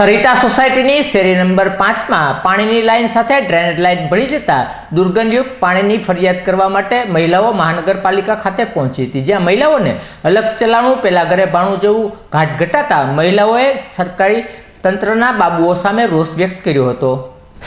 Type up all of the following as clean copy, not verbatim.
સરિતા સોસાયટીની શેરી નંબર 5 માં પાણીની લાઈન સાથે ડ્રેનેજ લાઈન ભળી જતા દુર્ગંધયુક્ત પાણીની ફરિયાદ કરવા માટે મહિલાઓ મહાનગરપાલિકા ખાતે પહોંચી હતી, જ્યાં મહિલાઓને અલગ ચલાણું પેલા ઘરે ભાણું જેવું ઘાટ ઘટાતા મહિલાઓએ સરકારી તંત્રના બાબુઓ સામે રોષ વ્યક્ત કર્યો હતો।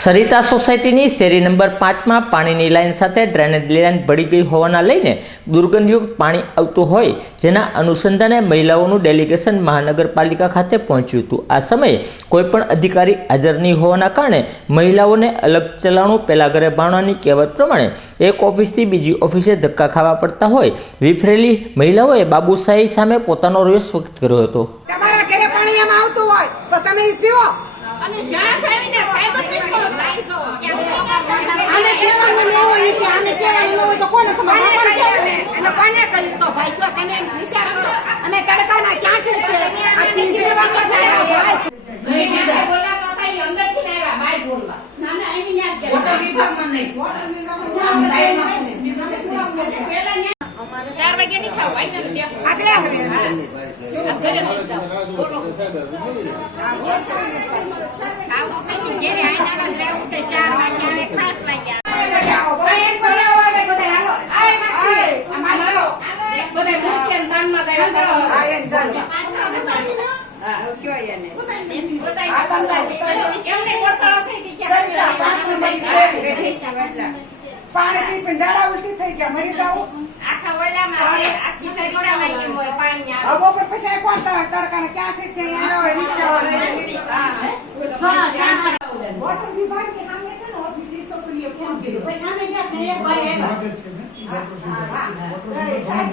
સરિતા સોસાયટીની શેરી નંબર 5 માં પાણીની લાઈન સાથે ડ્રેનેજ લાઈન ભળી ગઈ હોવાના લઈને દુર્ગંધયુક્ત પાણી આવતું હોય, જેના અનુસંધાને મહિલાઓનું ડેલિગેશન મહાનગરપાલિકા ખાતે પહોંચ્યું હતું। આ સમયે કોઈપણ અધિકારી હાજર નહીં હોવાના કારણે મહિલાઓને અલગ ચલાણું પેલા ઘરે ભાણવાની કહેવત પ્રમાણે એક ઓફિસથી બીજી ઓફિસે ધક્કા ખાવા પડતા હોય વિફરેલી મહિલાઓએ બાબુશાહી સામે પોતાનો રોષ વ્યક્ત કર્યો હતો। તમારા ઘરે પાણી એમ આવતું હોય તો તમે પીવો અને જ્યાં સાહેબને સાહેબ જ પીવો આને કહેવાનું ન હોય કે આને કહેવાનું ન હોય તો કોને તમારે અને કોને કર્યું તો ભાઈ તો તમે વિચાર કરો અને તડકાના ક્યાં ઠીક આ ચીજ સેવામાં થાય ભાઈ સાહેબ બોલા તો ભાઈ અંદરથી ને આવ્યા ભાઈ બોલવા ના ના એની યાદ કે વોટર વિભાગમાં નહીં વોટર વિભાગમાં સાઈડમાં બીજો છે પહેલા અમારો 4 વાગે ની ખાવ આઈને બે આગળ હવે ઘરે લઈ જાવ બોલો સાવ ઘરે આઈના રહેવું છે 4 વાગે આવે 5 વાગે પાણી પી ઝાડા ઉલટી થઈ ગયા મરી જાવ આખા ઓલામાં આખી સરિતામાં એમ હોય પાણી આવે હવે પર પછી કોણ તડકાને ક્યાં ઠીક થઈ એનો હોય રિક્ષા વોટર વિભાગ કે નામે છે ને ઓફિસ સોપરીએ ફોન કર્યો પછી સામે ગયા ને એક ભાઈ આવ્યા સાહેબ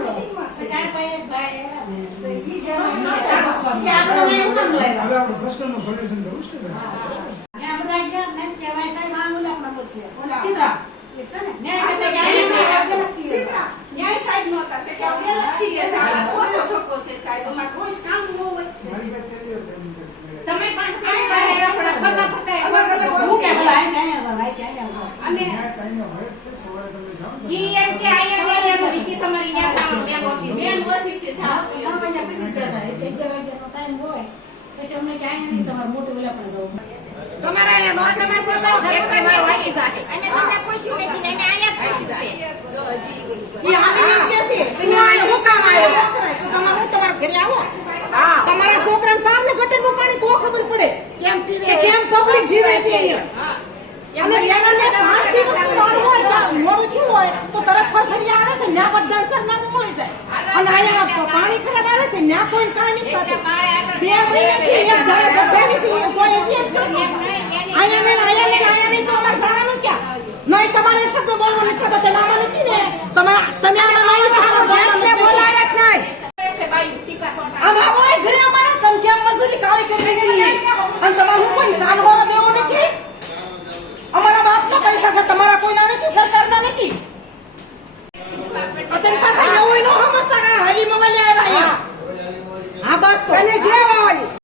મીટિંગમાં સાહેબ ભાઈ આવ્યા તો ઈ કે આપણે એમ કામ લાવ્યા હવે આપણે પ્રશ્નનું સોલ્યુશન કરવું છે ને આ બધા ગયા ને કહેવાય સાહેબ આ મુલા પણ પછી ઓલા સિદ્રા એક છે ને ન્યાય સિદ્રા ન્યાય સાહેબ નહોતા તે કે બે લક્ષી છે સાહેબ સોનો ઠોકો છે સાહેબ અમાર કોઈ કામ ન હોય મારી વાત કરી તમે પાંચ પાણી આપણા ફરતા ફરતા હું કે ભલા આયા જાવ અને ટાઈમ હોય તો સવારે તમે જાઓ ઈ એમ કે આયા વાળાનો ઈ તમારી યાદ આવે મેન ઓફિસ છે સાહેબ અહીંયા પછી જતા એટલે 11 વાગ્યાનો ટાઈમ હોય પછી અમને કે આયા નહીં તમારે મોટે ઓલા પણ જવું તમારા અહીંયા નો તમારે બોલાવો એક વાર વાળી જાય અને તમને પૂછ્યું નથી ને એને આયા પૂછ્યું છે જો હજી ઈ આને એમ કે છે તમે આયા હું કામ આવ્યો તો તમારે તમારા ઘરે આવો તમારા છોકરાને પામને ગટરનું પાણી તો ખબર પડે કેમ પીવે કે કેમ પબ્લિક જીવે છે અહીંયા અને વેરાને 5 દિવસનું પાણી હોય મોડું થયું હોય તો તરત ફરફરી આવે છે ન્યા બધાને સરનામું મળી જાય અને અહીંયા પાણી ખરાબ આવે છે ન્યા કોઈ કાંઈ નહીં થતું 2 મહિનાથી એક ધારા જગ્યાની છે કોઈ હજી એક નથી અહીંયા નહીં તો અમારે જવાનું ક્યાં નહીં તમારે એક શબ્દ બોલવો નથી થતો તે મામા નથી ને તમે આમાં લાવી